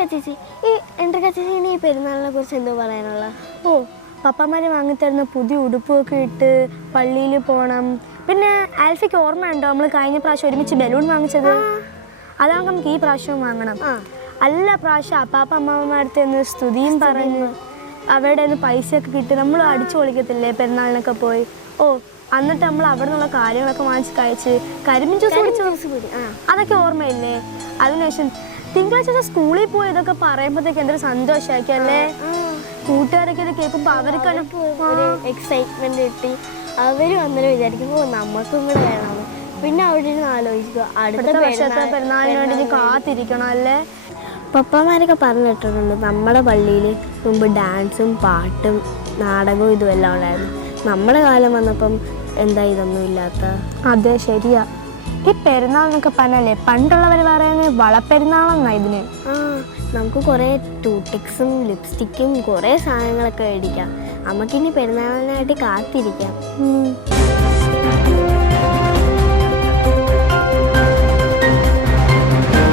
എൻട്രിക്ക ചേച്ചി? ഈ എൻട്രിക്ക ചേച്ചി? ഈ പെരുന്നാളിനെ കുറിച്ച് എന്തോ പറയാനുള്ള? ഓ പപ്പാമാര് വാങ്ങിത്തരുന്ന പുതിയ ഉടുപ്പൊക്കെ ഇട്ട് പള്ളിയിൽ പോകണം പിന്നെ ആൽഫിക്ക് ഓർമ്മയുണ്ടോ നമ്മൾ കഴിഞ്ഞ പ്രാവശ്യം ഒരുമിച്ച് ബലൂൺ വാങ്ങിച്ചത്? അതാണ് നമുക്ക് ഈ പ്രാവശ്യം വാങ്ങണം. ആ. അല്ല പ്രാവശ്യം അപ്പാപ്പ അമ്മാമ്മമാരുടെ നിന്ന് സ്തുതിയും പറഞ്ഞു അവരുടെ നിന്ന് പൈസയൊക്കെ കിട്ടി. നമ്മൾ അടിച്ചു പൊളിക്കത്തില്ലേ പെരുന്നാളിനൊക്കെ പോയി? ഓ എന്നിട്ട് നമ്മൾ അവിടെ നിന്നുള്ള കാര്യങ്ങളൊക്കെ വാങ്ങിച്ച് കഴിച്ച് കരിമ്പിൻ ജ്യൂസ് കുടിച്ചു? അതൊക്കെ ഓർമ്മയില്ലേ? അതിനുശേഷം തിങ്കളാഴ്ച സ്കൂളിൽ പോയി ഇതൊക്കെ പറയുമ്പോഴത്തേക്ക് എന്തൊരു സന്തോഷമായിരിക്കും അല്ലേ? കൂട്ടുകാരൊക്കെ ഇത് കേൾക്കുമ്പോൾ അവർക്ക് എക്സൈറ്റ്മെന്റ് കിട്ടി. അവരും അന്നേരം വിചാരിക്കുമ്പോൾ നമുക്കും കൂടെ വേണം പിന്നെ അവിടെ ഇരുന്ന് ആലോചിക്കുക അടുത്ത വർഷത്തെ പെരുന്നാളിനോട് പെരുന്നാളിന് വേണ്ടി. ഇനി കാത്തിരിക്കണം അല്ലേ? പപ്പമാരൊക്കെ പറഞ്ഞിട്ടുണ്ട് നമ്മുടെ പള്ളിയിൽ മുമ്പ് ഡാൻസും പാട്ടും നാടകവും ഇതും എല്ലാം ഉണ്ടായിരുന്നു. നമ്മുടെ കാലം വന്നപ്പം എന്താ ഇതൊന്നും ഇല്ലാത്ത? അതെ ശരിയാ. ഈ പെരുന്നാൾ എന്നൊക്കെ പറഞ്ഞല്ലേ പണ്ടുള്ളവർ പറയുന്നത് വളപ്പെരുന്നാളെന്നാ ഇതിന്. ആ നമുക്ക് കുറേ ടൂട്ടിക്സും ലിപ്സ്റ്റിക്കും കുറേ സാധനങ്ങളൊക്കെ മേടിക്കാം. നമുക്കിനി പെരുന്നാളിനായിട്ട് കാത്തിരിക്കാം.